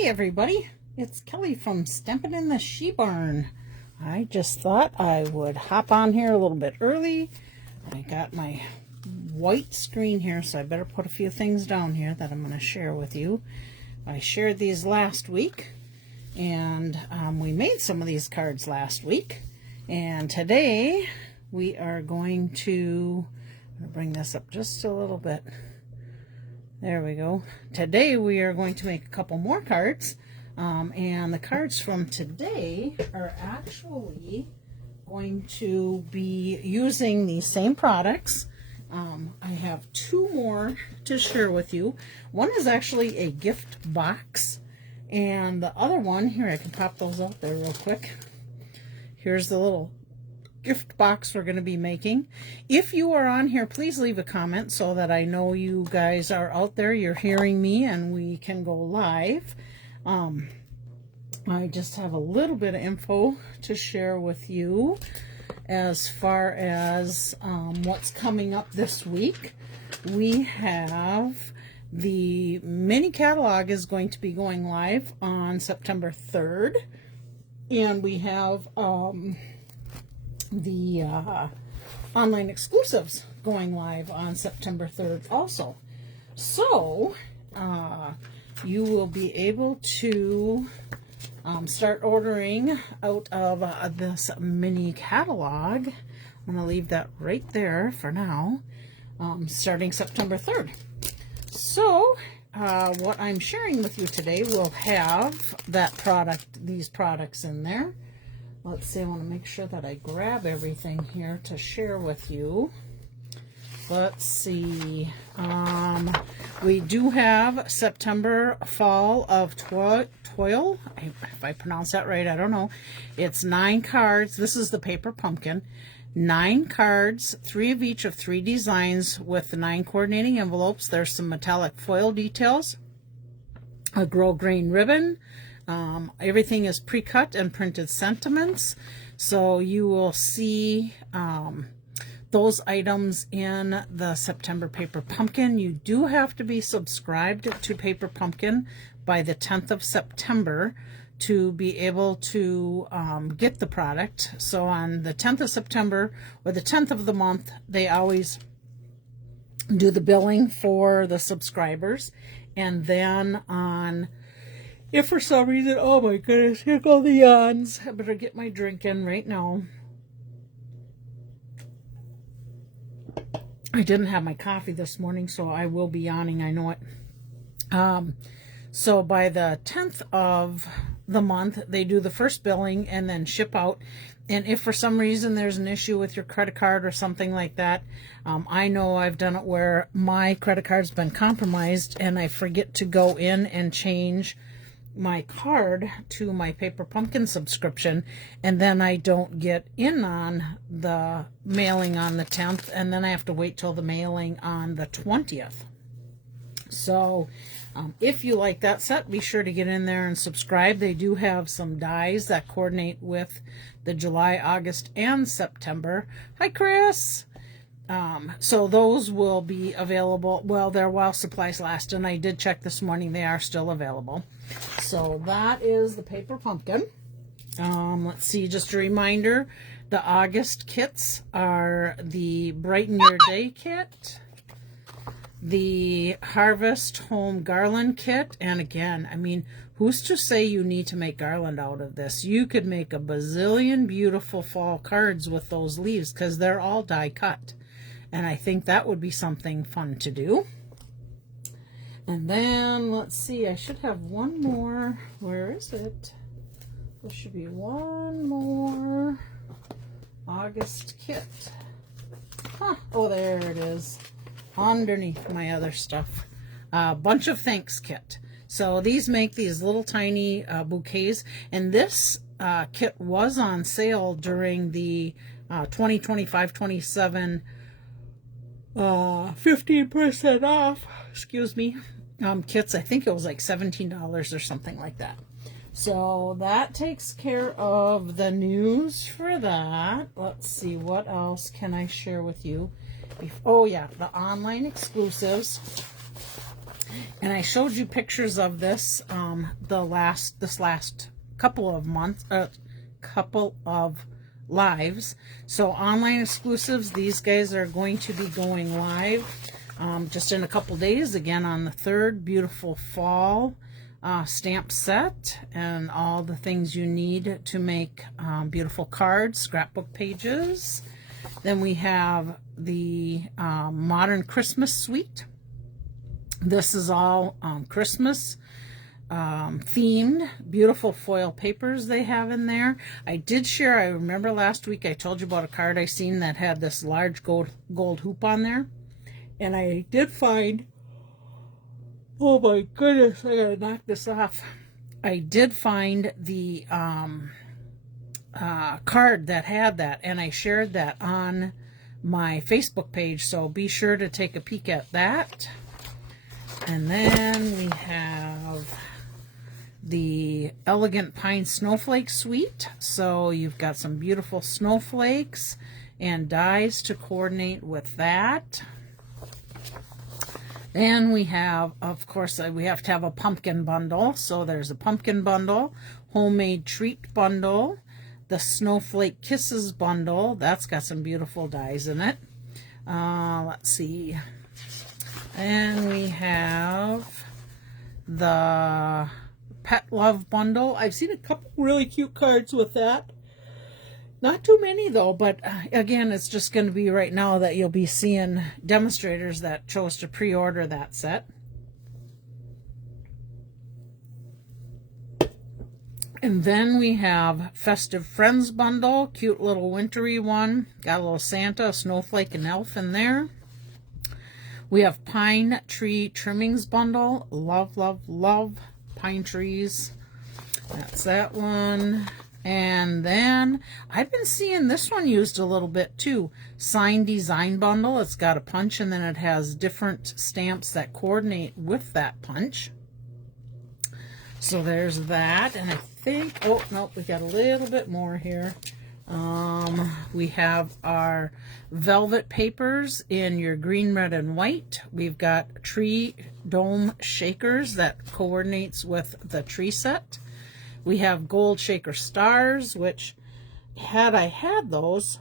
Hey everybody, it's Kelly from Stampin' in the She Barn. I just thought I would hop on here a little bit early. I got my white screen here, so I better put a few things down here that I'm going to share with you. I shared these last week, and we made some of these cards last week. And today we are going to bring this up just a little bit. There we go. Today we are going to make a couple more cards. And the cards from today are actually going to be using these same products. I have two more to share with you. One is actually a gift box. And the other one, here I can pop those out there real quick. Here's the little gift box we're going to be making. If you are on here, please leave a comment so that I know you guys are out there, you're hearing me, and we can go live. I just have a little bit of info to share with you as far as what's coming up this week. We have the mini catalog is going to be going live on September 3rd, and we have the online exclusives going live on September 3rd also. So you will be able to start ordering out of this mini catalog. I'm going to leave that right there for now, starting September 3rd. So what I'm sharing with you today will have that product, these products in there. Let's see, I want to make sure that I grab everything here to share with you. Let's see. We do have September Fall of Toil. If I pronounce that right, I don't know. It's 9 cards. This is the paper pumpkin. 9 cards, 3 of each of 3 designs with the 9 coordinating envelopes. There's some metallic foil details, a grow grain ribbon. Everything is pre-cut and printed sentiments, so you will see those items in the September Paper Pumpkin. You do have to be subscribed to Paper Pumpkin by the 10th of September to be able to get the product. So on the 10th of September or the 10th of the month, they always do the billing for the subscribers, and then on if for some reason, oh my goodness, here go the yawns. I better get my drink in right now. I didn't have my coffee this morning, so I will be yawning, I know it. So by the 10th of the month, they do the first billing and then ship out. And if for some reason there's an issue with your credit card or something like that, I know I've done it where my credit card's been compromised and I forget to go in and change my card to my Paper Pumpkin subscription, and then I don't get in on the mailing on the 10th, and then I have to wait till the mailing on the 20th. So if you like that set, be sure to get in there and subscribe. They do have some dies that coordinate with the July, August, and September. Hi, Chris. So those will be available, well, they're while supplies last, and I did check this morning, they are still available. So that is the Paper Pumpkin. Let's see, just a reminder, the August kits are the Brighten Your Day kit, the Harvest Home Garland kit, and again, I mean, who's to say you need to make garland out of this? You could make a bazillion beautiful fall cards with those leaves because they're all die cut. And I think that would be something fun to do. And then, let's see, I should have one more. Where is it? There should be one more August kit. Huh. Oh, there it is. Underneath my other stuff. Bunch of Thanks kit. So these make these little tiny bouquets. And this kit was on sale during the 2025-27 15% off, excuse me, kits. I think it was like $17 or something like that. So that takes care of the news for that. Let's see, what else can I share with you? Oh yeah, the online exclusives. And I showed you pictures of this this last couple of months, couple of lives. So online exclusives, these guys are going to be going live just in a couple days, again on the 3rd. Beautiful fall stamp set and all the things you need to make beautiful cards, scrapbook pages. Then we have the Modern Christmas Suite. This is all Christmas themed, beautiful foil papers they have in there. I did share, I remember last week I told you about a card I seen that had this large gold hoop on there. And I did find, oh my goodness, I gotta knock this off. I did find the card that had that, and I shared that on my Facebook page, so be sure to take a peek at that. And then we have the Elegant Pine Snowflake Suite. So you've got some beautiful snowflakes and dies to coordinate with that. And we have, of course, we have to have a pumpkin bundle. So there's a pumpkin bundle, homemade treat bundle, the Snowflake Kisses bundle. That's got some beautiful dies in it. Let's see. And we have the Pet Love bundle. I've seen a couple really cute cards with that. Not too many though, but again, it's just going to be right now that you'll be seeing demonstrators that chose to pre-order that set. And then we have Festive Friends bundle, cute little wintry one. Got a little Santa, a snowflake, and elf in there. We have Pine Tree Trimmings bundle. Love, love, love pine trees. That's that one. And then I've been seeing this one used a little bit too. Sign Design bundle. It's got a punch and then it has different stamps that coordinate with that punch. So there's that. And I think, oh, nope, we got a little bit more here. We have our velvet papers in your green, red, and white. We've got tree dome shakers that coordinates with the tree set. We have gold shaker stars, which had I had those,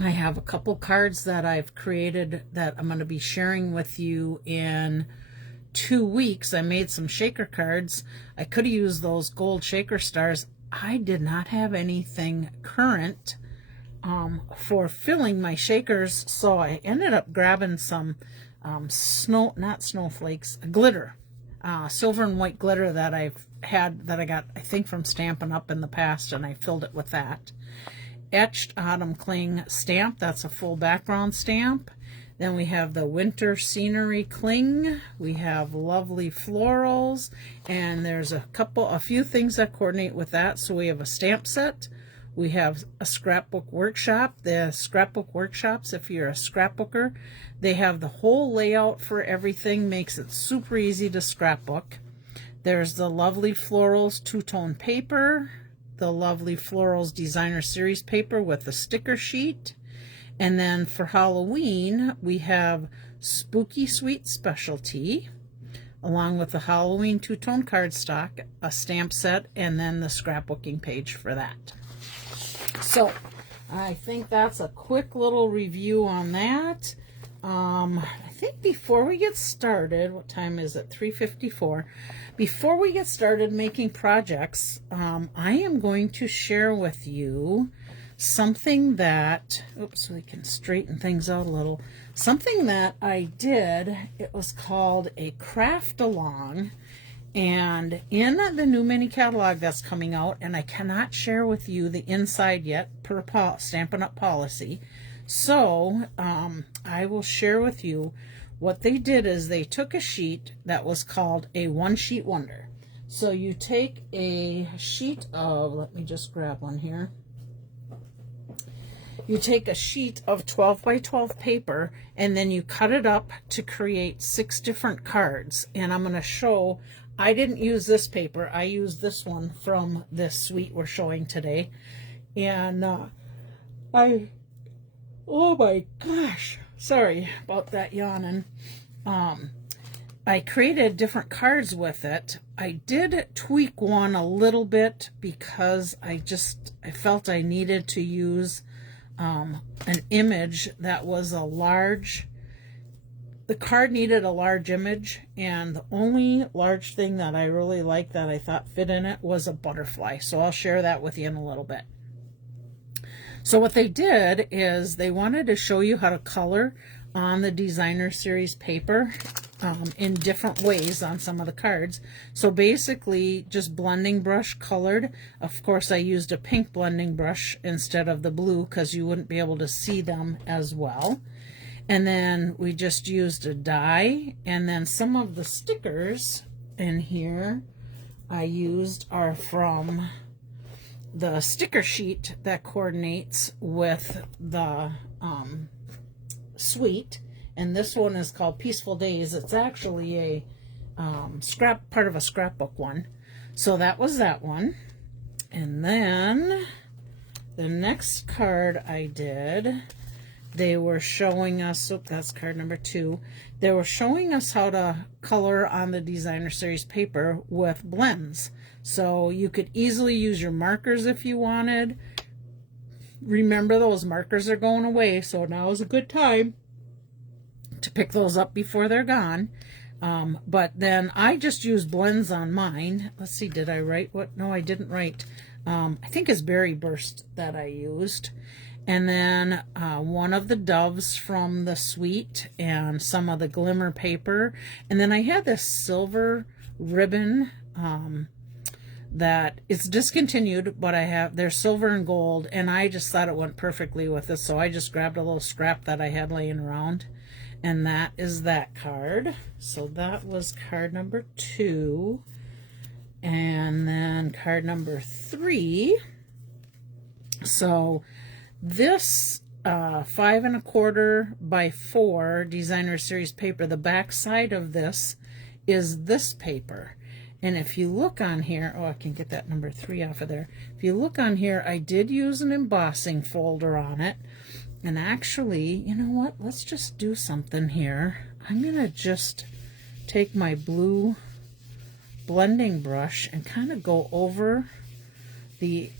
I have a couple cards that I've created that I'm going to be sharing with you in 2 weeks. I made some shaker cards. I could have used those gold shaker stars. I did not have anything current for filling my shakers, so I ended up grabbing some not snowflakes, glitter, silver and white glitter that I've had, that I got, I think, from Stampin' Up! In the past, and I filled it with that. Etched Autumn Cling stamp, that's a full background stamp. Then we have the Winter Scenery Cling. We have lovely florals, and there's a few things that coordinate with that. So we have a stamp set. We have a scrapbook workshop. The scrapbook workshops, if you're a scrapbooker, they have the whole layout for everything, makes it super easy to scrapbook. There's the lovely florals two-tone paper, the lovely florals designer series paper with the sticker sheet. And then for Halloween, we have Spooky Sweet Specialty, along with the Halloween two-tone cardstock, a stamp set, and then the scrapbooking page for that. So I think that's a quick little review on that. I think before we get started, what time is it? 3:54. Before we get started making projects, I am going to share with you something that, oops, we can straighten things out a little. Something that I did, it was called a craft along, and in the new mini catalog that's coming out, and I cannot share with you the inside yet per Stampin' Up! Policy. So I will share with you what they did is they took a sheet that was called a one sheet wonder. So you take a sheet of, let me just grab one here. You take a sheet of 12 by 12 paper and then you cut it up to create 6 different cards. And I'm going to show, I didn't use this paper. I used this one from this suite we're showing today. And oh my gosh, sorry about that yawning. I created different cards with it. I did tweak one a little bit because I felt I needed to use an image that was a large. The card needed a large image, and the only large thing that I really liked that I thought fit in it was a butterfly. So I'll share that with you in a little bit. So what they did is they wanted to show you how to color on the designer series paper in different ways on some of the cards. So basically just blending brush colored. Of course I used a pink blending brush instead of the blue because you wouldn't be able to see them as well. And then we just used a die, and then some of the stickers in here I used are from the sticker sheet that coordinates with the suite. And this one is called Peaceful Days. It's actually a part of a scrapbook one. So that was that one. And then the next card I did, they were showing us, that's card number 2. They were showing us how to color on the designer series paper with blends. So you could easily use your markers if you wanted. Remember, those markers are going away, so now is a good time to pick those up before they're gone. But then I just used blends on mine. Let's see, did I write what? No, I didn't write. I think it's Berry Burst that I used. And then one of the doves from the suite and some of the glimmer paper. And then I had this silver ribbon that it's discontinued, but they're silver and gold, and I just thought it went perfectly with this, so I just grabbed a little scrap that I had laying around, and that is that card. So that was card number 2. And then card number 3. So this 5 1/4 by 4 designer series paper, the back side of this is this paper. And if you look on here, oh, I can get that number 3 off of there. If you look on here, I did use an embossing folder on it. And actually, you know what? Let's just do something here. I'm going to just take my blue blending brush and kind of go over the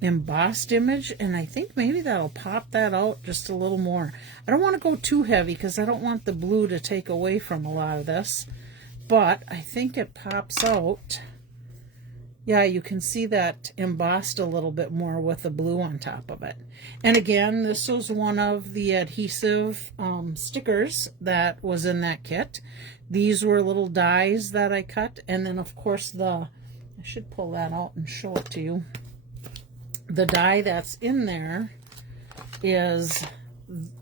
embossed image, and I think maybe that'll pop that out just a little more. I don't want to go too heavy because I don't want the blue to take away from a lot of this, but I think it pops out. Yeah, you can see that embossed a little bit more with the blue on top of it. And again, this was one of the adhesive stickers that was in that kit. These were little dies that I cut, and then of course I should pull that out and show it to you. The die that's in there is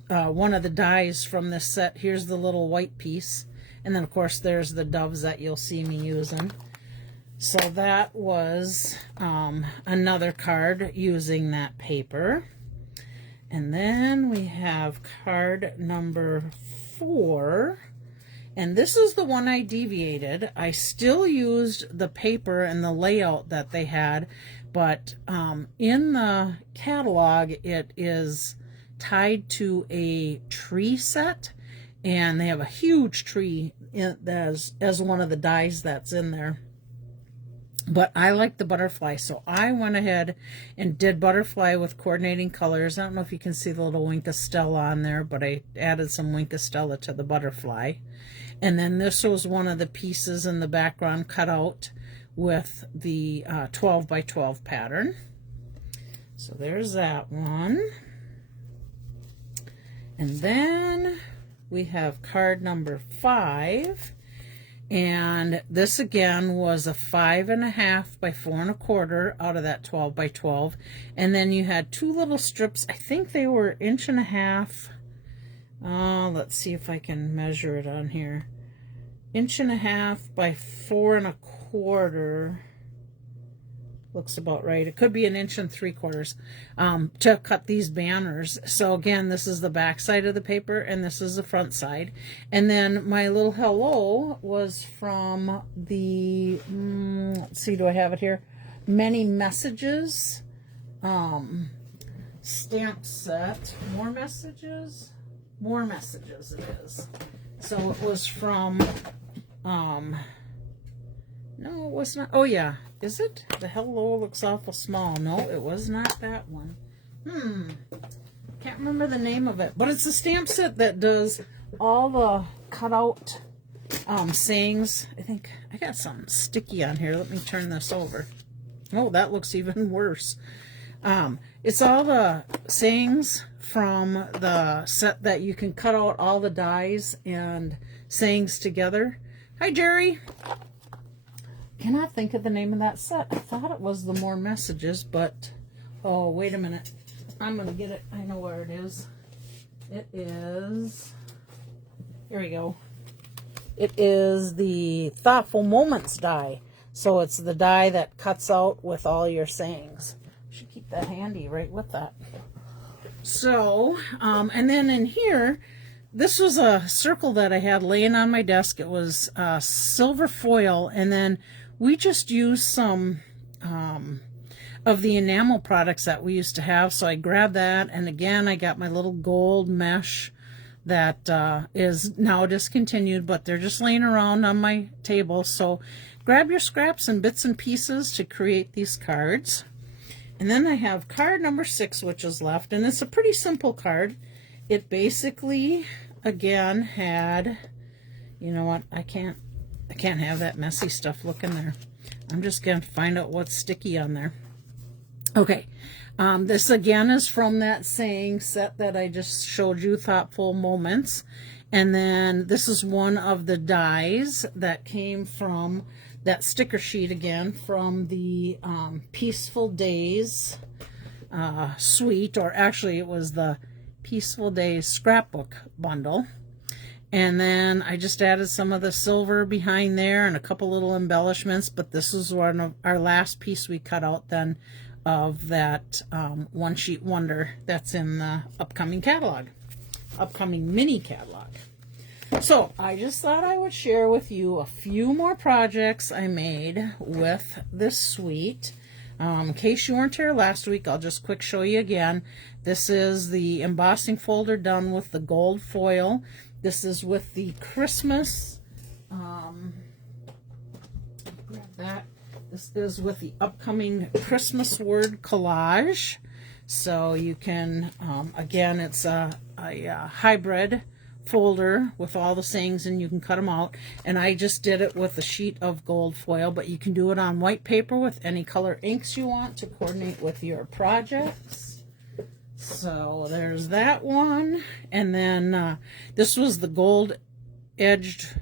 one of the dies from this set. Here's the little white piece, and then of course there's the doves that you'll see me using. So that was another card using that paper. And then we have card number 4. And this is the one I deviated. I still used the paper and the layout that they had, but in the catalog it is tied to a tree set, and they have a huge tree as one of the dies that's in there. But I like the butterfly, so I went ahead and did butterfly with coordinating colors. I don't know if you can see the little Wink of Stella on there, but I added some Wink of Stella to the butterfly. And then this was one of the pieces in the background cut out with the 12 by 12 pattern. So there's that one. And then we have card number 5. And this again was a 5 1/2 by 4 1/4 out of that 12 by 12. And then you had 2 little strips. I think they were 1.5 inches. Let's see if I can measure it on here. 1.5 by 4 1/4. Looks about right. It could be 1 3/4 to cut these banners. So again, this is the back side of the paper, and this is the front side. And then my little hello was from the, let's see, do I have it here? Many Messages stamp set. More Messages? More Messages it is. So it was from, no, it was not. Oh, yeah. Is it? The hello looks awful small. No, it was not that one. Can't remember the name of it. But it's a stamp set that does all the cutout sayings. I think I got something sticky on here. Let me turn this over. Oh, that looks even worse. It's all the sayings from the set that you can cut out all the dies and sayings together. Hi, Jerry. Cannot think of the name of that set. I thought it was the More Messages, but oh, wait a minute. I'm going to get it. I know where it is. It is, here we go. It is the Thoughtful Moments die. So it's the die that cuts out with all your sayings. Should keep that handy right with that. So, and then in here, this was a circle that I had laying on my desk. It was silver foil, and then we just used some of the enamel products that we used to have. So I grabbed that, and again, I got my little gold mesh that is now discontinued, but they're just laying around on my table. So grab your scraps and bits and pieces to create these cards. And then I have card number 6, which is left, and it's a pretty simple card. It basically, again, had, you know what, I can't have that messy stuff looking there. I'm just going to find out what's sticky on there. Okay, this again is from that saying set that I just showed you, Thoughtful Moments. And then this is one of the dies that came from that sticker sheet again from the Peaceful Days suite, or actually it was the Peaceful Days scrapbook bundle. And then I just added some of the silver behind there and a couple little embellishments, but this is one of our last piece we cut out then of that one sheet wonder that's in the upcoming catalog, upcoming mini catalog. So I just thought I would share with you a few more projects I made with this suite. In case you weren't here last week, I'll just quick show you again. This is the embossing folder done with the gold foil. This is with the Christmas, grab that. This is with the upcoming Christmas word collage. So you can, again, it's a hybrid folder with all the sayings, and you can cut them out. And I just did it with a sheet of gold foil, but you can do it on white paper with any color inks you want to coordinate with your projects. So there's that one. And then this was the gold edged,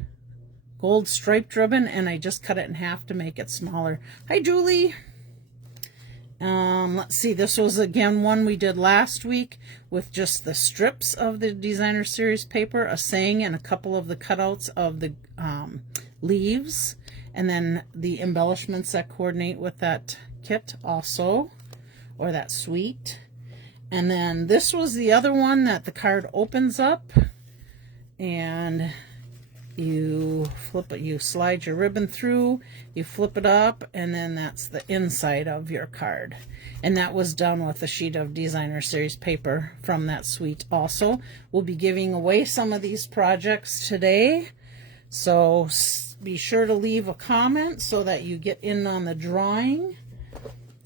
gold striped ribbon, and I just cut it in half to make it smaller. Hi, Julie. Let's see, this was again one we did last week with just the strips of the Designer Series paper, a saying, and a couple of the cutouts of the leaves, and then the embellishments that coordinate with that kit also, or that suite. And then this was the other one that the card opens up, and you flip it, you slide your ribbon through, you flip it up, and then that's the inside of your card. And that was done with a sheet of Designer Series paper from that suite also. We'll be giving away some of these projects today, so be sure to leave a comment so that you get in on the drawing.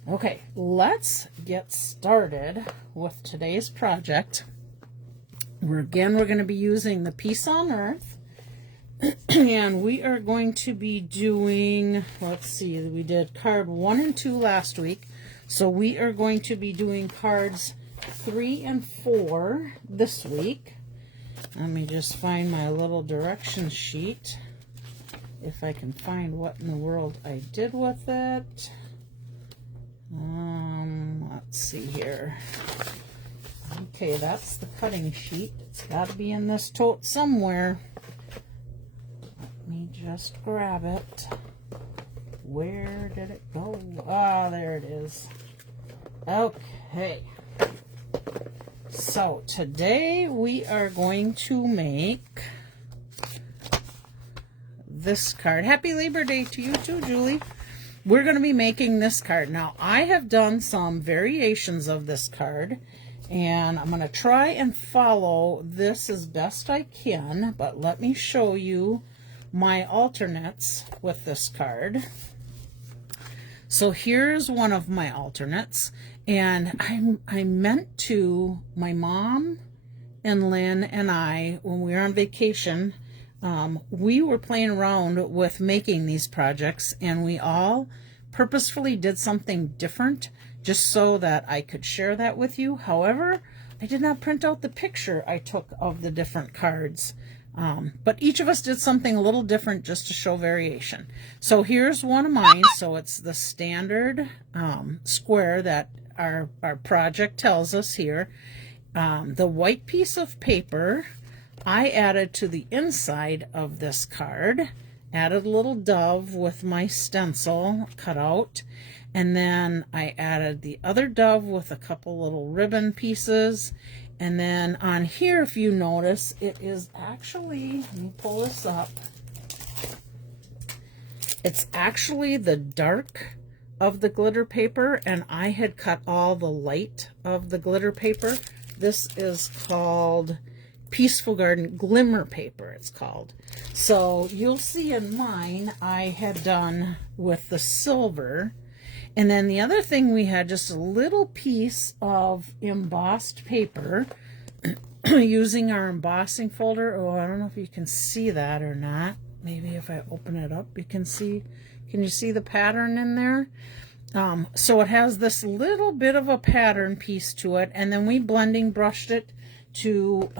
Okay, let's get started with today's project. We're going to be using the Peace on Earth. And we are going to be doing, let's see, we did card 1 and 2 last week. So we are going to be doing cards 3 and 4 this week. Let me just find my little direction sheet, if I can find what in the world I did with it. Let's see here. Okay, that's the cutting sheet. It's got to be in this tote somewhere. Let me just grab it. Where did it go? Ah, there it is. Okay. So today we are going to make this card. Happy Labor Day to you too, Julie. We're going to be making this card. Now, I have done some variations of this card, And I'm going to try and follow this as best I can, but let me show you my alternates with this card. So here's one of my alternates, and I meant to, my mom and Lynn and I, when we were on vacation, we were playing around with making these projects, and we all purposefully did something different just so that I could share that with you. However, I did not print out the picture I took of the different cards. But each of us did something a little different just to show variation. So here's one of mine. So it's the standard square that our project tells us here. The white piece of paper I added to the inside of this card. Added a little dove with my stencil cut out. And then I added the other dove with a couple little ribbon pieces. And then on here, if you notice, it is actually, let me pull this up. It's actually the dark of the glitter paper, and I had cut all the light of the glitter paper. This is called Peaceful Garden Glimmer Paper, it's called. So you'll see in mine, I had done with the silver. And then the other thing, we had just a little piece of embossed paper using our embossing folder. Oh, I don't know if you can see that or not. Maybe if I open it up, you can see. Can you see the pattern in there? So it has this little bit of a pattern piece to it, and then we blending brushed it to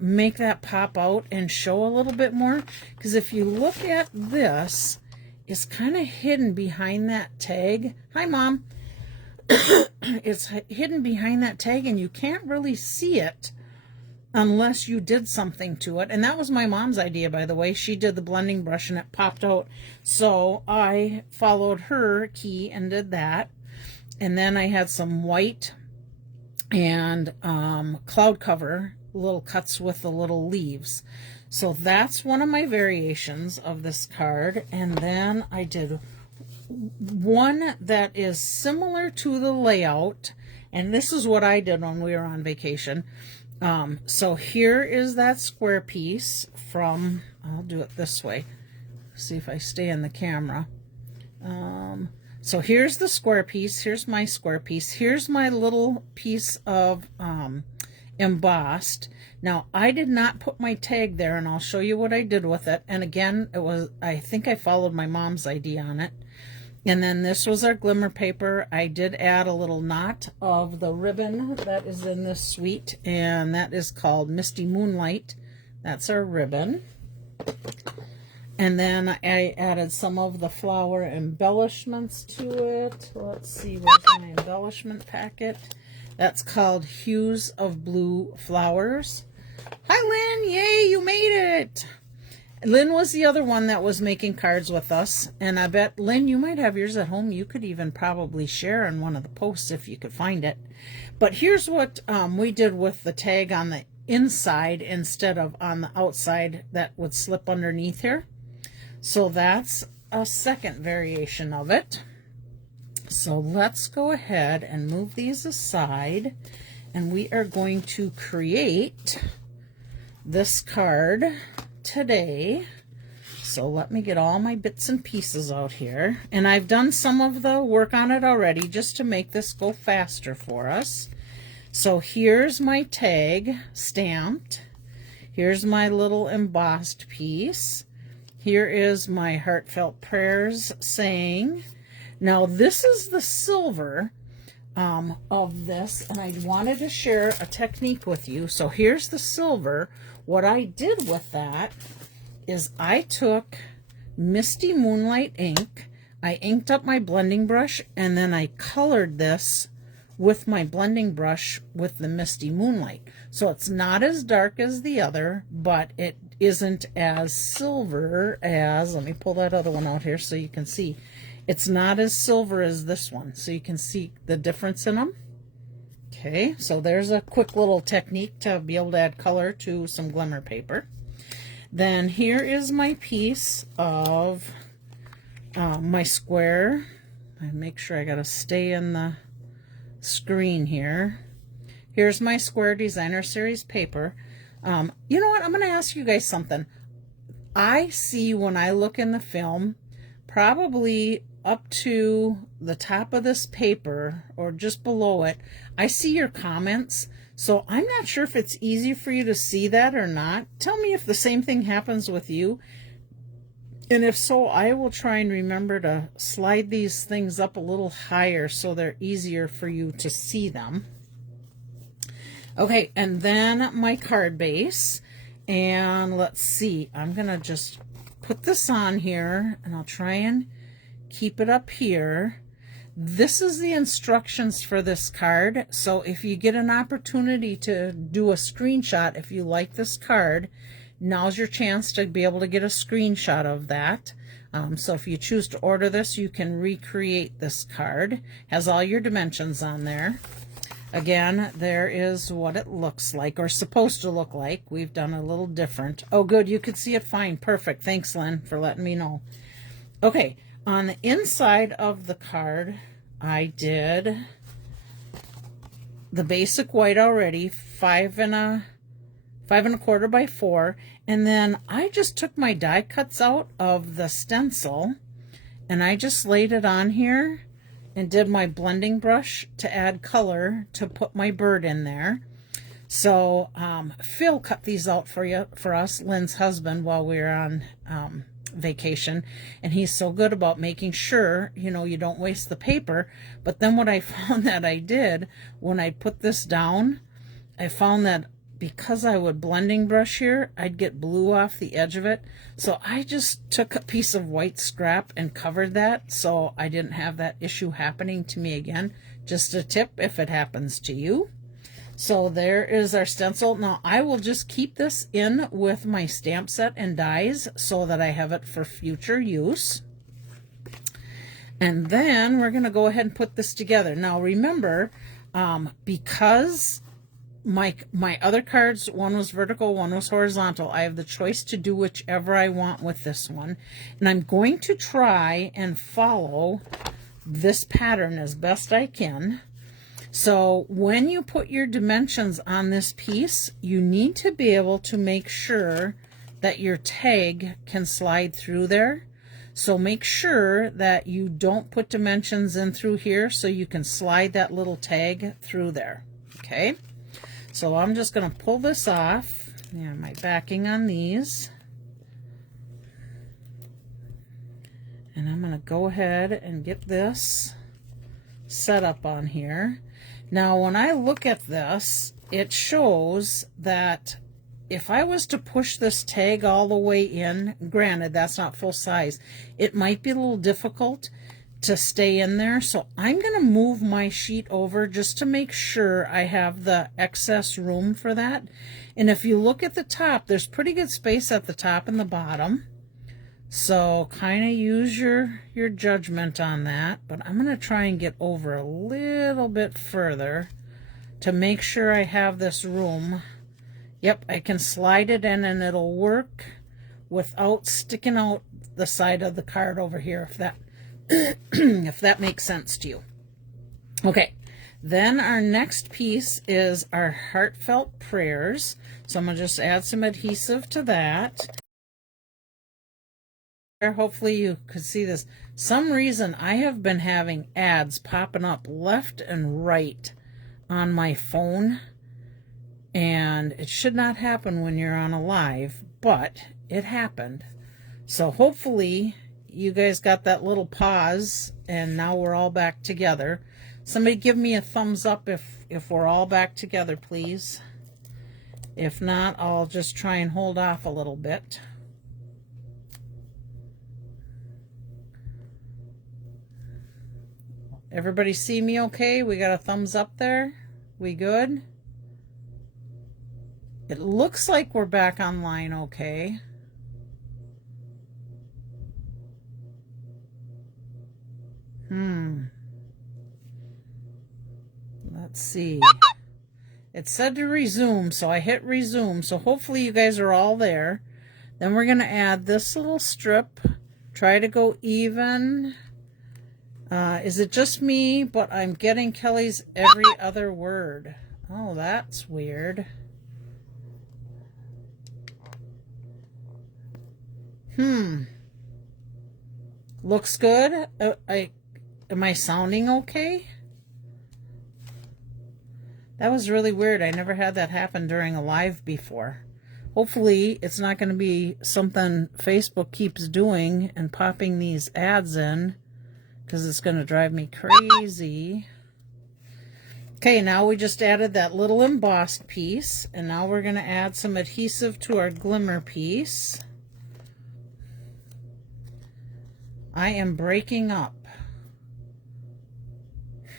make that pop out and show a little bit more. Because if you look at this, it's kind of hidden behind that tag. Hi, Mom. It's hidden behind that tag, and you can't really see it unless you did something to it. And that was my mom's idea, by the way. She did the blending brush, and it popped out. So I followed her key and did that. And then I had some white and cloud cover, little cuts with the little leaves. So that's one of my variations of this card. And then I did one that is similar to the layout. And this is what I did when we were on vacation. So here is that square piece from, I'll do it this way. See if I stay in the camera. So here's the square piece. Here's my square piece. Here's my little piece of embossed. Now, I did not put my tag there, and I'll show you what I did with it. And again, it was, I think I followed my mom's idea on it. And then this was our glimmer paper. I did add a little knot of the ribbon that is in this suite, and that is called Misty Moonlight. That's our ribbon. And then I added some of the flower embellishments to it. Let's see, where's my embellishment packet? That's called Hues of Blue Flowers. Hi, Lynn. Yay, you made it. Lynn was the other one that was making cards with us. And I bet, Lynn, you might have yours at home. You could even probably share in one of the posts if you could find it. But here's what we did with the tag on the inside instead of on the outside that would slip underneath here. So that's a second variation of it. So let's go ahead and move these aside, and we are going to create this card today. So let me get all my bits and pieces out here. And I've done some of the work on it already just to make this go faster for us. So here's my tag stamped. Here's my little embossed piece. Here is my heartfelt prayers saying. Now this is the silver of this, and I wanted to share a technique with you. So here's the silver. What I did with that is I took Misty Moonlight ink, I inked up my blending brush, and then I colored this with my blending brush with the Misty Moonlight. So it's not as dark as the other, but it isn't as silver as, let me pull that other one out here so you can see. It's not as silver as this one, so you can see the difference in them. Okay, so there's a quick little technique to be able to add color to some glimmer paper. Then here is my piece of my square. I make sure I gotta stay in the screen here. Here's my Square Designer Series paper. You know what? I'm going to ask you guys something. I see when I look in the film, probably up to the top of this paper or just below it, I see your comments. So I'm not sure if it's easy for you to see that or not. Tell me if the same thing happens with you. And if so, I will try and remember to slide these things up a little higher so they're easier for you to see them. Okay, and then my card base. And let's see, I'm going to just put this on here, and I'll try and keep it up here. This is the instructions for this card. So if you get an opportunity to do a screenshot, if you like this card, now's your chance to be able to get a screenshot of that. So if you choose to order this, you can recreate this card. Has all your dimensions on there. Again, there is what it looks like, or supposed to look like. We've done a little different. Oh, good. You could see it fine. Perfect. Thanks, Lynn, for letting me know. Okay. On the inside of the card, I did the basic white already, 5 1/4 by 4. And then I just took my die cuts out of the stencil, and I just laid it on here and did my blending brush to add color to put my bird in there. So Phil cut these out for us, Lynn's husband, while we were on vacation, and he's so good about making sure, you know, you don't waste the paper. But then what I found that I did when I put this down, I found that because I would blending brush here, I'd get blue off the edge of it. So I just took a piece of white scrap and covered that so I didn't have that issue happening to me again. Just a tip if it happens to you. So there is our stencil. Now I will just keep this in with my stamp set and dies so that I have it for future use. And then we're going to go ahead and put this together. Now remember, because my other cards, one was vertical, one was horizontal, I have the choice to do whichever I want with this one. And I'm going to try and follow this pattern as best I can. So when you put your dimensions on this piece, you need to be able to make sure that your tag can slide through there. So make sure that you don't put dimensions in through here so you can slide that little tag through there. Okay? So I'm just going to pull this off. Yeah, my backing on these. And I'm going to go ahead and get this set up on here. Now, when I look at this, it shows that if I was to push this tag all the way in, granted, that's not full size, it might be a little difficult to stay in there. So I'm going to move my sheet over just to make sure I have the excess room for that. And if you look at the top, there's pretty good space at the top and the bottom. So kind of use your judgment on that. But I'm going to try and get over a little bit further to make sure I have this room. Yep, I can slide it in and it'll work without sticking out the side of the card over here, if that if that makes sense to you. Okay, then our next piece is our heartfelt prayers. So I'm going to just add some adhesive to that. Hopefully you could see this. Some reason I have been having ads popping up left and right on my phone, and it should not happen when you're on a live, but it happened. So hopefully you guys got that little pause and now we're all back together. Somebody give me a thumbs up if we're all back together, please. If not, I'll just try and hold off a little bit. Everybody see me okay? We got a thumbs up there? We good? It looks like we're back online okay. Let's see. It said to resume, so I hit resume. So hopefully you guys are all there. Then we're going to add this little strip. Try to go even. Is it just me? But I'm getting Kelly's every other word. Oh, that's weird. Looks good. Am I sounding okay? That was really weird. I never had that happen during a live before. Hopefully it's not going to be something Facebook keeps doing and popping these ads in, because it's going to drive me crazy. Okay, now we just added that little embossed piece, and now we're going to add some adhesive to our glimmer piece. I am breaking up.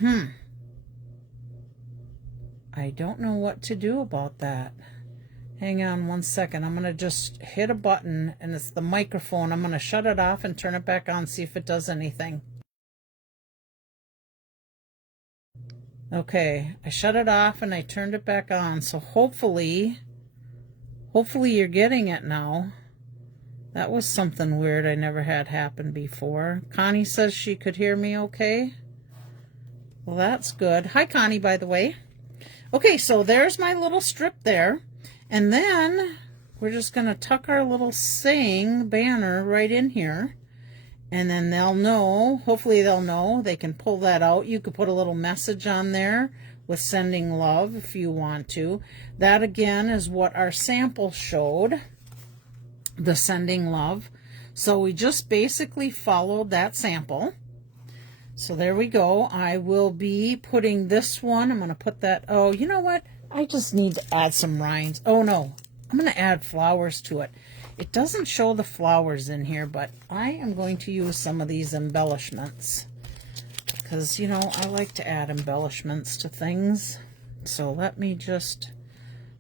I don't know what to do about that. Hang on one second. I'm going to just hit a button, and it's the microphone. I'm going to shut it off and turn it back on, see if it does anything. Okay, I shut it off and I turned it back on. So hopefully you're getting it now. That was something weird I never had happen before. Connie says she could hear me okay. Well, that's good. Hi, Connie, by the way. Okay, so there's my little strip there. And then we're just going to tuck our little saying banner right in here. And then they'll know, hopefully they'll know, they can pull that out. You could put a little message on there with sending love if you want to. That again is what our sample showed, the sending love. So we just basically followed that sample. So there we go. I will be putting this one, I'm going to put that, oh, you know what? I just need to add some rhymes. Oh no, I'm going to add flowers to it. It doesn't show the flowers in here, but I am going to use some of these embellishments because, you know, I like to add embellishments to things. So let me just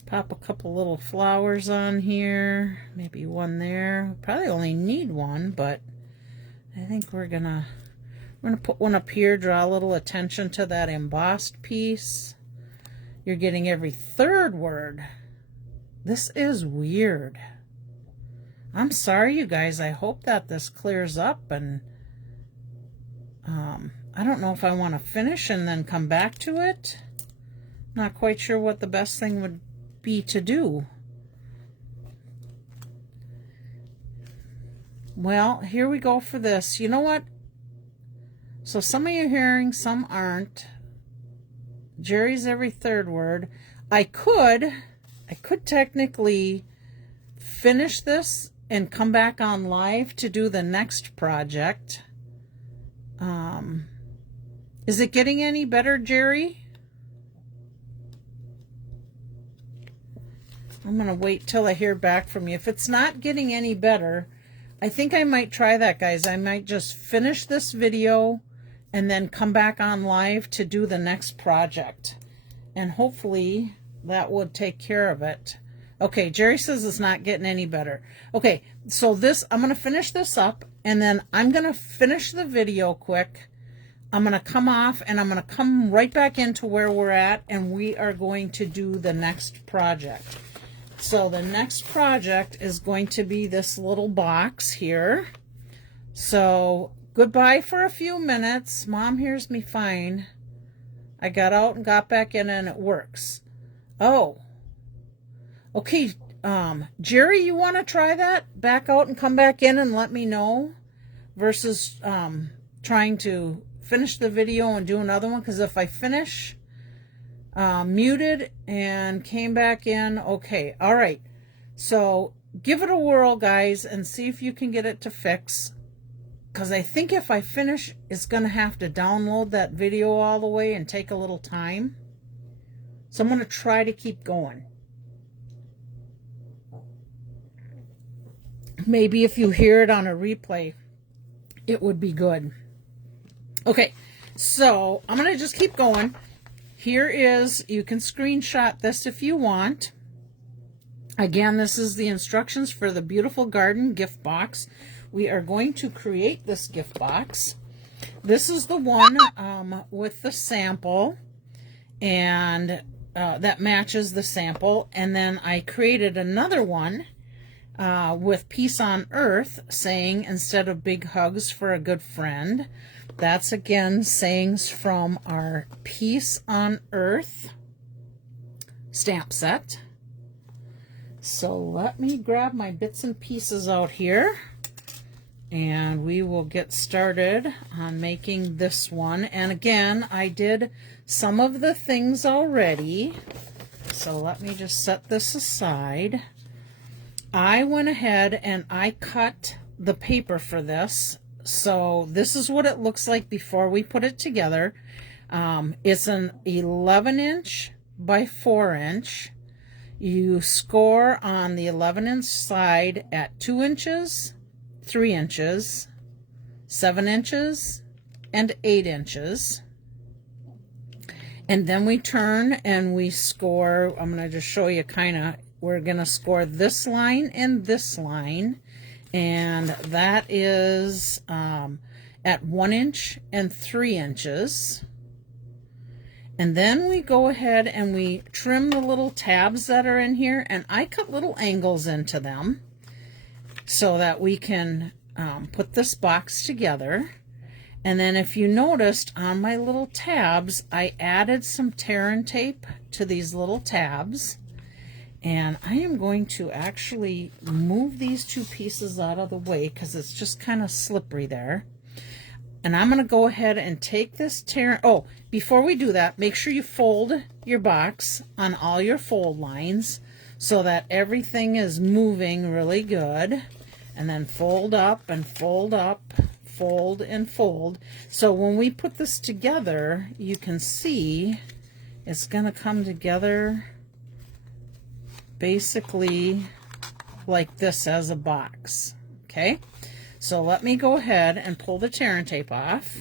pop a couple little flowers on here, maybe one there. Probably only need one, but I think we're gonna put one up here, draw a little attention to that embossed piece. You're getting every third word. This is weird. I'm sorry, you guys. I hope that this clears up, and I don't know if I want to finish and then come back to it. Not quite sure what the best thing would be to do. Well, here we go for this. You know what? So some of you are hearing, some aren't. Jerry's every third word. I could technically finish this and come back on live to do the next project. Is it getting any better, Jerry? I'm going to wait till I hear back from you. If it's not getting any better, I think I might try that, guys. I might just finish this video and then come back on live to do the next project. And hopefully that would take care of it. Okay, Jerry says it's not getting any better. Okay, so this, I'm going to finish this up, and then I'm going to finish the video quick. I'm going to come off, and I'm going to come right back into where we're at, and we are going to do the next project. So the next project is going to be this little box here. So goodbye for a few minutes. Mom hears me fine. I got out and got back in, and it works. Oh. Okay, Jerry, you want to try that? Back out and come back in and let me know versus trying to finish the video and do another one, because if I finish, muted and came back in, okay, all right. So give it a whirl, guys, and see if you can get it to fix, because I think if I finish, it's going to have to download that video all the way and take a little time. So I'm going to try to keep going. Maybe if you hear it on a replay, it would be good. Okay, so I'm going to just keep going. Here is, you can screenshot this if you want. Again, this is the instructions for the Beautiful Garden gift box. We are going to create this gift box. This is the one with the sample, and that matches the sample. And then I created another one with Peace on Earth, saying, instead of big hugs for a good friend. That's again sayings from our Peace on Earth. stamp set. So let me grab my bits and pieces out here, and we will get started on making this one. And again, I did some of the things already, so let me just set this aside. I went ahead and I cut the paper for this. So this is what it looks like before we put it together. It's an 11-inch by 4-inch. You score on the 11-inch side at 2 inches, 3 inches, 7 inches, and 8 inches. And then we turn and we score. I'm going to just show you we're going to score this line and this line. And that is at 1 inch and 3 inches. And then we go ahead and we trim the little tabs that are in here, and I cut little angles into them so that we can put this box together. And then if you noticed on my little tabs, I added some tear and tape to these little tabs. And I am going to actually move these two pieces out of the way because it's just kind of slippery there. And I'm going to go ahead and take this tear. Oh, before we do that, make sure you fold your box on all your fold lines so that everything is moving really good. And then fold up and fold up, fold and fold. So when we put this together, you can see it's going to come together basically like this as a box. Okay? So let me go ahead and pull the tear and tape off.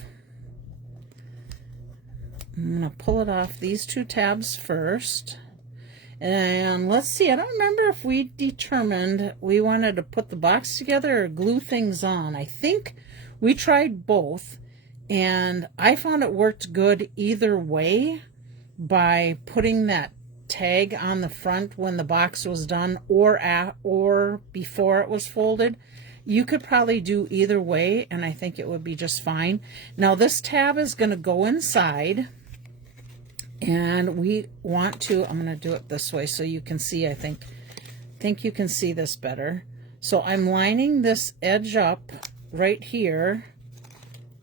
I'm going to pull it off these two tabs first. And let's see, I don't remember if we determined we wanted to put the box together or glue things on. I think we tried both, and I found it worked good either way by putting that tag on the front when the box was done or before it was folded. You could probably do either way, and I think it would be just fine. Now this tab is going to go inside, and we want to, I'm going to do it this way so you can see, I think you can see this better. So I'm lining this edge up right here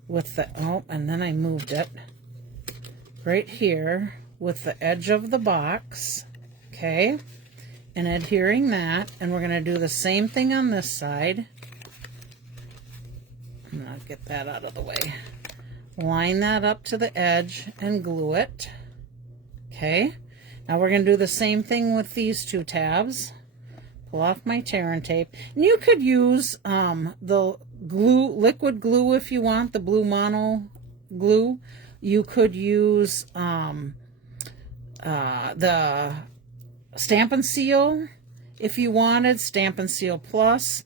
with the, oh, and then I moved it right here with the edge of the box, okay, and adhering that, and we're going to do the same thing on this side. I'm going to get that out of the way. Line that up to the edge and glue it. Okay, now we're going to do the same thing with these two tabs. Pull off my tear and tape. And you could use the glue, liquid glue if you want, the blue mono glue. You could use the Stamp & Seal if you wanted, Stamp & Seal Plus.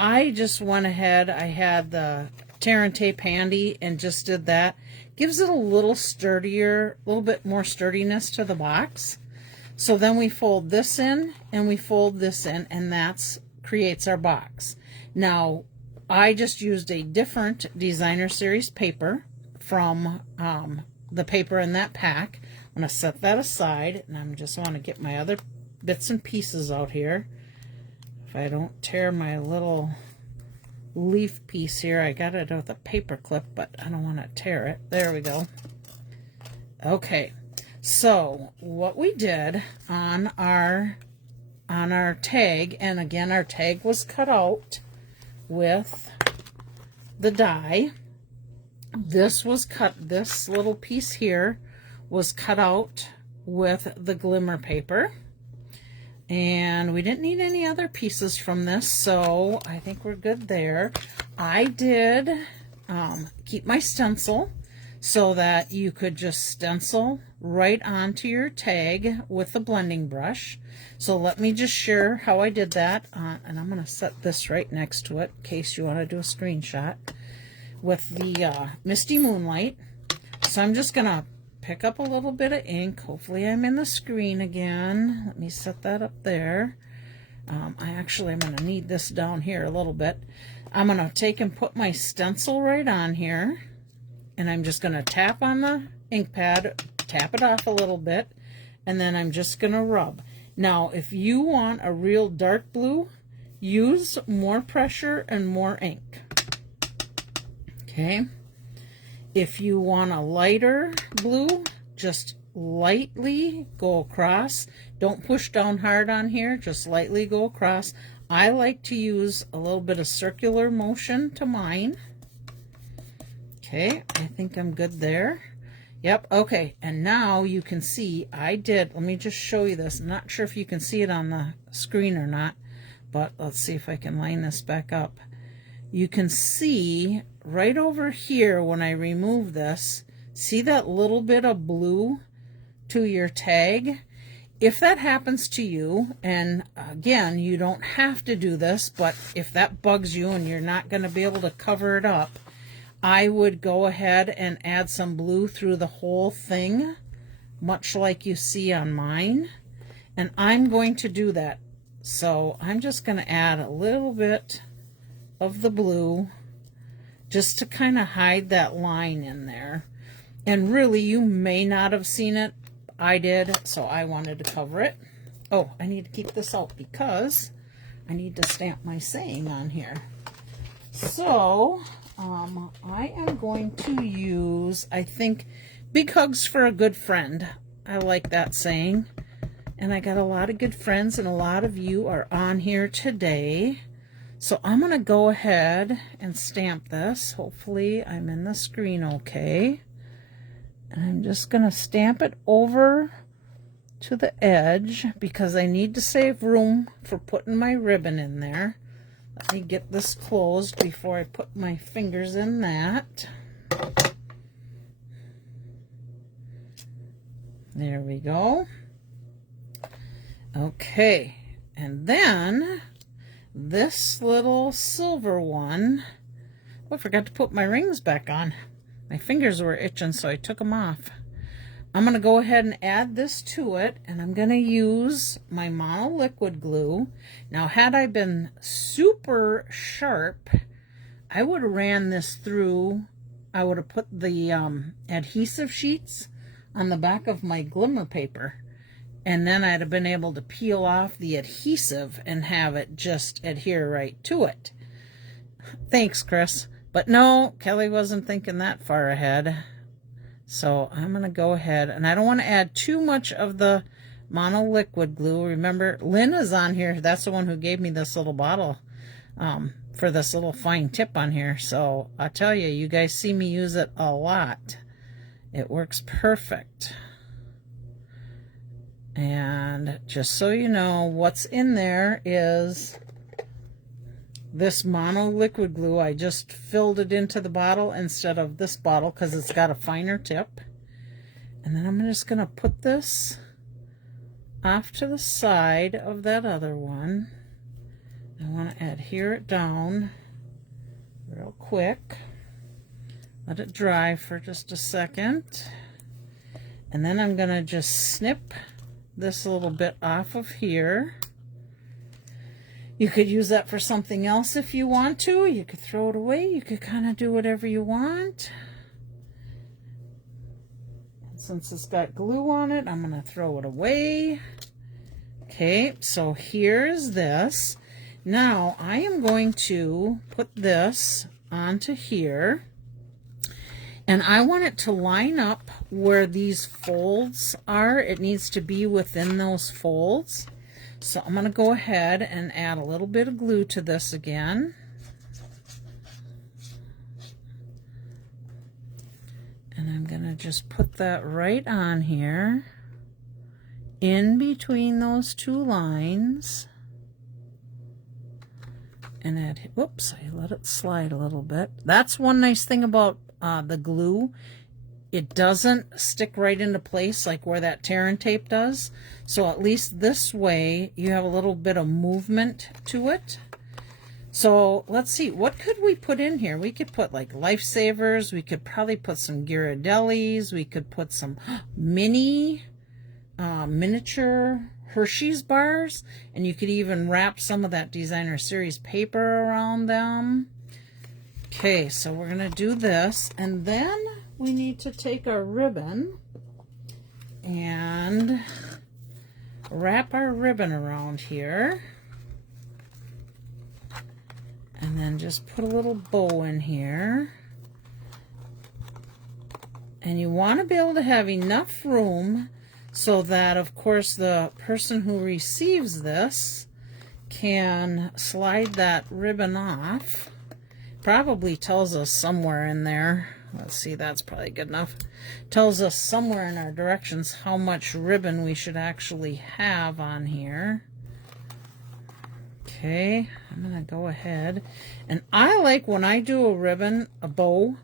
I just went ahead, I had the tear and tape handy and just did that. Gives it a little sturdier, a little bit more sturdiness to the box. So then we fold this in and we fold this in, and that creates our box. Now, I just used a different Designer Series paper from the paper in that pack. I'm going to set that aside, and I just want to get my other bits and pieces out here. If I don't tear my little leaf piece here, I got it with a paper clip, but I don't want to tear it. There we go. Okay, so what we did on our tag, and again our tag was cut out with the die. This was cut, this little piece here was cut out with the glimmer paper. And we didn't need any other pieces from this, so I think we're good there. I did keep my stencil so that you could just stencil right onto your tag with the blending brush. So let me just share how I did that. And I'm going to set this right next to it in case you want to do a screenshot with the Misty Moonlight. So I'm just going to pick up a little bit of ink. Hopefully I'm in the screen again. Let me set that up there. I'm going to need this down here a little bit. I'm going to take and put my stencil right on here, and I'm just going to tap on the ink pad, tap it off a little bit, and then I'm just going to rub. Now, if you want a real dark blue, use more pressure and more ink. Okay. If you want a lighter blue, just lightly go across. Don't push down hard on here, just lightly go across. I like to use a little bit of circular motion to mine. Okay, I think I'm good there. Yep, okay, and now you can see let me just show you this. I'm not sure if you can see it on the screen or not, but let's see if I can line this back up. You can see right over here when I remove this, see that little bit of blue to your tag? If that happens to you, and again, you don't have to do this, but if that bugs you and you're not going to be able to cover it up, I would go ahead and add some blue through the whole thing, much like you see on mine. And I'm going to do that. So I'm just going to add a little bit of the blue just to kind of hide that line in there. And really, you may not have seen it. I did, so I wanted to cover it. Oh, I need to keep this out because I need to stamp my saying on here. So I am going to use, I think, big hugs for a good friend. I like that saying. And I got a lot of good friends, and a lot of you are on here today. So I'm going to go ahead and stamp this. Hopefully I'm in the screen okay. And I'm just going to stamp it over to the edge because I need to save room for putting my ribbon in there. Let me get this closed before I put my fingers in that. There we go. Okay, and then this little silver one, oh, I forgot to put my rings back on. My fingers were itching, so I took them off. I'm going to go ahead and add this to it, and I'm going to use my mono liquid glue. Now, had I been super sharp, I would have ran this through. I would have put the adhesive sheets on the back of my glimmer paper, and then I'd have been able to peel off the adhesive and have it just adhere right to it. Thanks, Chris. But no, Kelly wasn't thinking that far ahead. So I'm going to go ahead, and I don't want to add too much of the mono liquid glue. Remember, Lynn is on here. That's the one who gave me this little bottle for this little fine tip on here. So I tell you, you guys see me use it a lot. It works perfect. And just so you know, what's in there is this mono liquid glue. I just filled it into the bottle instead of this bottle because it's got a finer tip. And then I'm just going to put this off to the side of that other one. I want to adhere it down real quick. Let it dry for just a second. And then I'm going to just snip this little bit off of here. You could use that for something else if you want to. You could throw it away. You could kind of do whatever you want. And since it's got glue on it, I'm going to throw it away. Okay, so here's this. Now I am going to put this onto here. And I want it to line up where these folds are. It needs to be within those folds. So I'm going to go ahead and add a little bit of glue to this again. And I'm going to just put that right on here, in between those two lines. And add, whoops, I let it slide a little bit. That's one nice thing about the glue. It doesn't stick right into place like where that tear and tape does. So at least this way you have a little bit of movement to it. So let's see, what could we put in here? We could put like lifesavers. We could probably put some Ghirardellis. We could put some mini miniature Hershey's bars. And you could even wrap some of that designer series paper around them. Okay, so we're going to do this, and then we need to take our ribbon and wrap our ribbon around here. And then just put a little bow in here. And you want to be able to have enough room so that, of course, the person who receives this can slide that ribbon off. Probably tells us somewhere in there. Let's see, that's probably good enough. Tells us somewhere in our directions how much ribbon we should actually have on here. Okay, I'm going to go ahead. And I like, when I do a ribbon, a bow,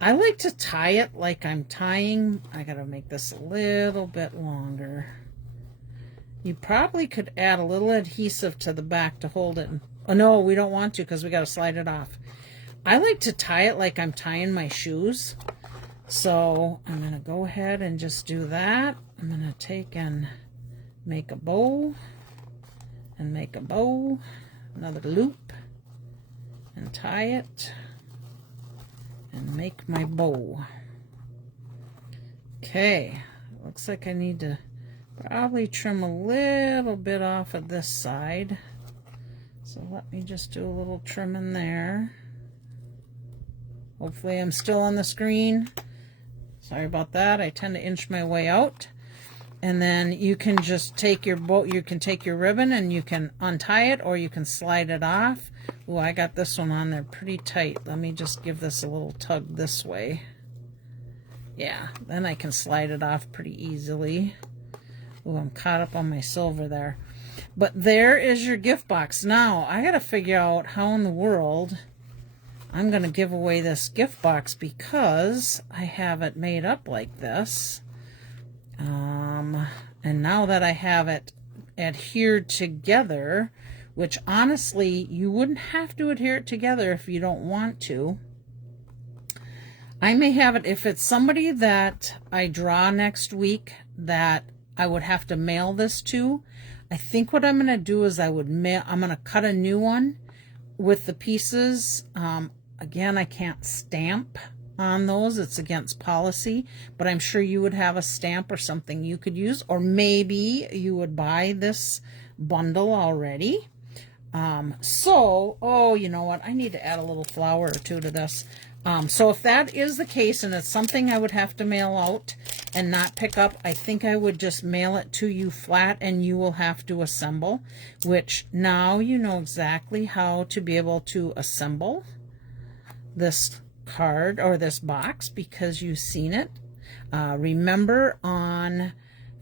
I like to tie it like I'm tying. I got to make this a little bit longer. You probably could add a little adhesive to the back to hold it. Oh, no, we don't want to because we got to slide it off. I like to tie it like I'm tying my shoes. So I'm going to go ahead and just do that. I'm going to take and make a bow. And make a bow, another loop, and tie it, and make my bow. Okay, looks like I need to probably trim a little bit off of this side. So let me just do a little trim in there. Hopefully I'm still on the screen. Sorry about that, I tend to inch my way out. And then you can just take your bow, you can take your ribbon and you can untie it, or you can slide it off. Oh, I got this one on there pretty tight. Let me just give this a little tug this way. Yeah, then I can slide it off pretty easily. Oh, I'm caught up on my silver there. But there is your gift box. Now, I got to figure out how in the world I'm going to give away this gift box because I have it made up like this. And now that I have it adhered together, which honestly, you wouldn't have to adhere it together if you don't want to. I may have it, if it's somebody that I draw next week that I would have to mail this to, I think what I'm going to do is I'm going to cut a new one with the pieces. Again, I can't stamp on those, it's against policy, but I'm sure you would have a stamp or something you could use, or maybe you would buy this bundle already. Oh, you know what, I need to add a little flower or two to this. So if that is the case and it's something I would have to mail out and not pick up, I think I would just mail it to you flat and you will have to assemble, which now you know exactly how to be able to assemble this card or this box because you've seen it. Remember, on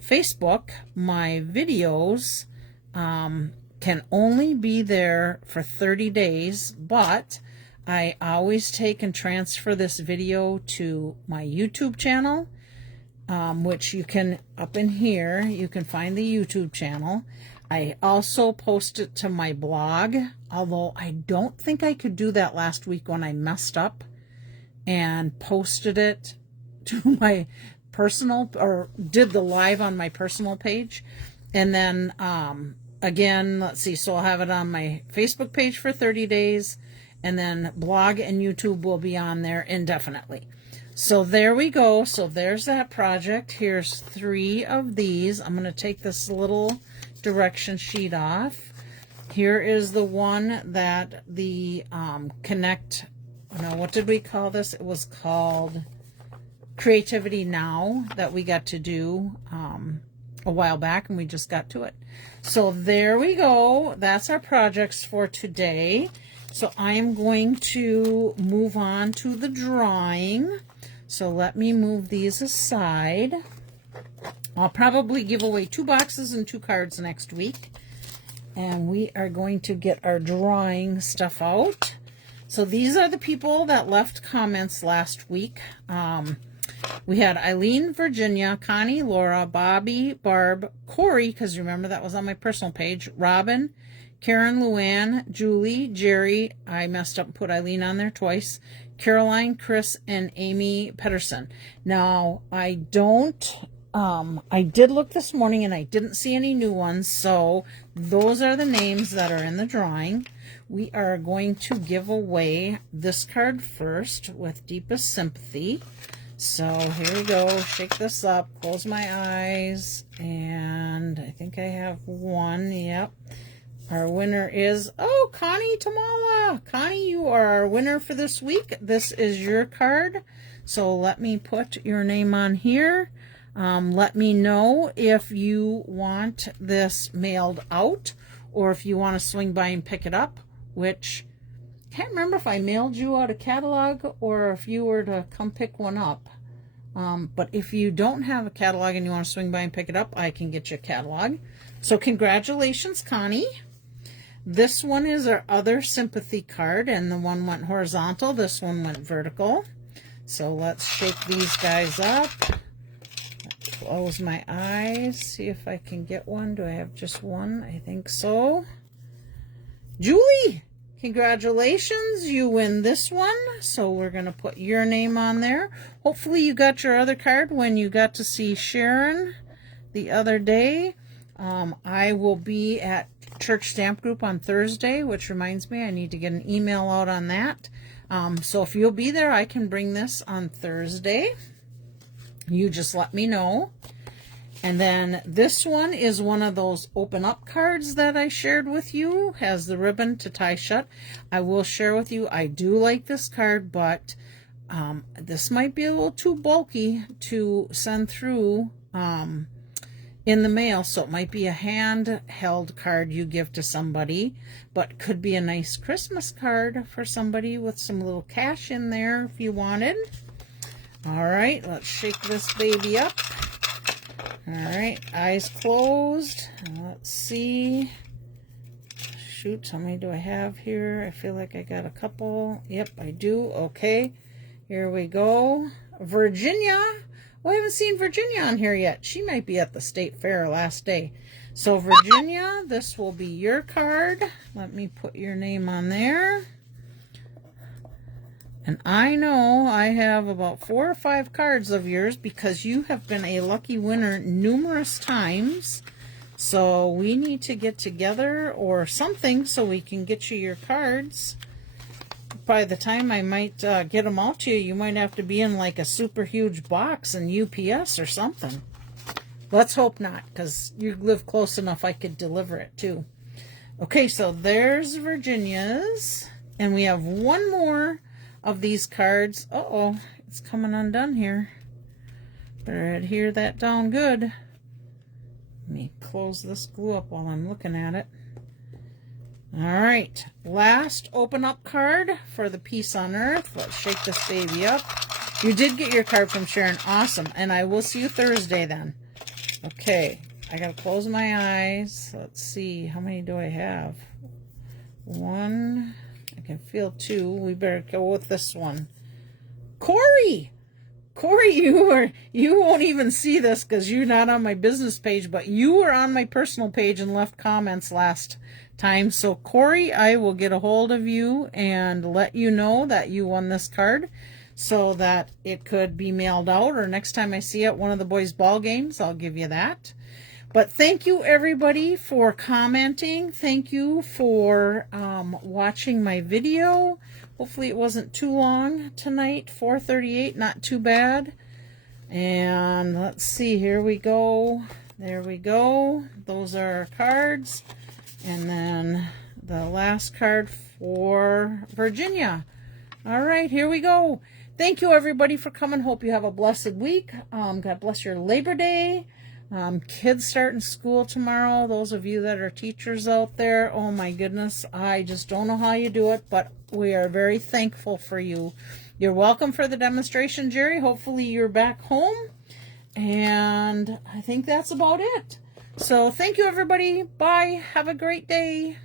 Facebook, my videos can only be there for 30 days, but I always take and transfer this video to my YouTube channel, which you can, up in here, you can find the YouTube channel. I also post it to my blog, although I don't think I could do that last week when I messed up and posted it to my personal, or did the live on my personal page. And then again, let's see, so I'll have it on my Facebook page for 30 days, and then blog and YouTube will be on there indefinitely. So there we go. So there's that project. Here's 3 of these. I'm going to take this little direction sheet off. Here is the one that the Connect, no, what did we call this? It was called Creativity Now, that we got to do a while back, and we just got to it. So there we go. That's our projects for today. So I am going to move on to the drawing. So let me move these aside. I'll probably give away 2 boxes and 2 cards next week. And we are going to get our drawing stuff out. So these are the people that left comments last week. We had Eileen, Virginia, Connie, Laura, Bobby, Barb, Corey, because remember that was on my personal page, Robin, Karen, Luann, Julie, Jerry, I messed up and put Eileen on there twice, Caroline, Chris, and Amy Pedersen. Now, I did look this morning and I didn't see any new ones, so those are the names that are in the drawing. We are going to give away this card first with Deepest Sympathy. So here we go. Shake this up. Close my eyes. And I think I have one. Yep. Our winner is, oh, Connie Tamala. Connie, you are our winner for this week. This is your card. So let me put your name on here. Let me know if you want this mailed out or if you want to swing by and pick it up, which I can't remember if I mailed you out a catalog or if you were to come pick one up. But if you don't have a catalog and you want to swing by and pick it up, I can get you a catalog. So congratulations, Connie. This one is our other sympathy card, and the one went horizontal. This one went vertical. So let's shake these guys up. Close my eyes. See if I can get one. Do I have just one? I think so. Julie, congratulations. You win this one. So we're going to put your name on there. Hopefully you got your other card when you got to see Sharon the other day. I will be at Church Stamp Group on Thursday, which reminds me I need to get an email out on that. So if you'll be there, I can bring this on Thursday. You just let me know. And then this one is one of those open up cards that I shared with you. Has the ribbon to tie shut. I will share with you, I do like this card, but this might be a little too bulky to send through in the mail, so it might be a hand-held card you give to somebody, but could be a nice Christmas card for somebody with some little cash in there if you wanted. All right, let's shake this baby up. All right, eyes closed. Let's see. Shoot, how many do I have here? I feel like I got a couple. Yep, I do. Okay, here we go. Virginia. Well, I haven't seen Virginia on here yet. She might be at the state fair last day. So Virginia, this will be your card. Let me put your name on there. And I know I have about 4 or 5 cards of yours because you have been a lucky winner numerous times. So we need to get together or something so we can get you your cards. By the time I might get them out to you, you might have to be in like a super huge box in UPS or something. Let's hope not, because you live close enough I could deliver it too. Okay, so there's Virginia's. And we have one more of these cards. Uh-oh, it's coming undone here. Better adhere that down good. Let me close this glue up while I'm looking at it. All right, last open up card for the Peace on Earth. Let's shake this baby up. You did get your card from Sharon. Awesome. And I will see you Thursday then. Okay, I got to close my eyes. Let's see. How many do I have? 1. I can feel 2. We better go with this one. Corey! Corey, you won't even see this because you're not on my business page, but you were on my personal page and left comments last time. So Corey, I will get a hold of you and let you know that you won this card so that it could be mailed out, or next time I see you at one of the boys' ball games, I'll give you that. But thank you everybody for commenting. Thank you for watching my video. Hopefully it wasn't too long tonight. 4:38, not too bad. And let's see, here we go. There we go. Those are our cards. And then the last card for Virginia. All right, here we go. Thank you everybody for coming. Hope you have a blessed week. God bless your Labor Day. Kids starting school tomorrow. Those of you that are teachers out there, oh my goodness, I just don't know how you do it, but we are very thankful for you. You're welcome for the demonstration, Jerry. Hopefully you're back home. And I think that's about it. So thank you, everybody. Bye. Have a great day.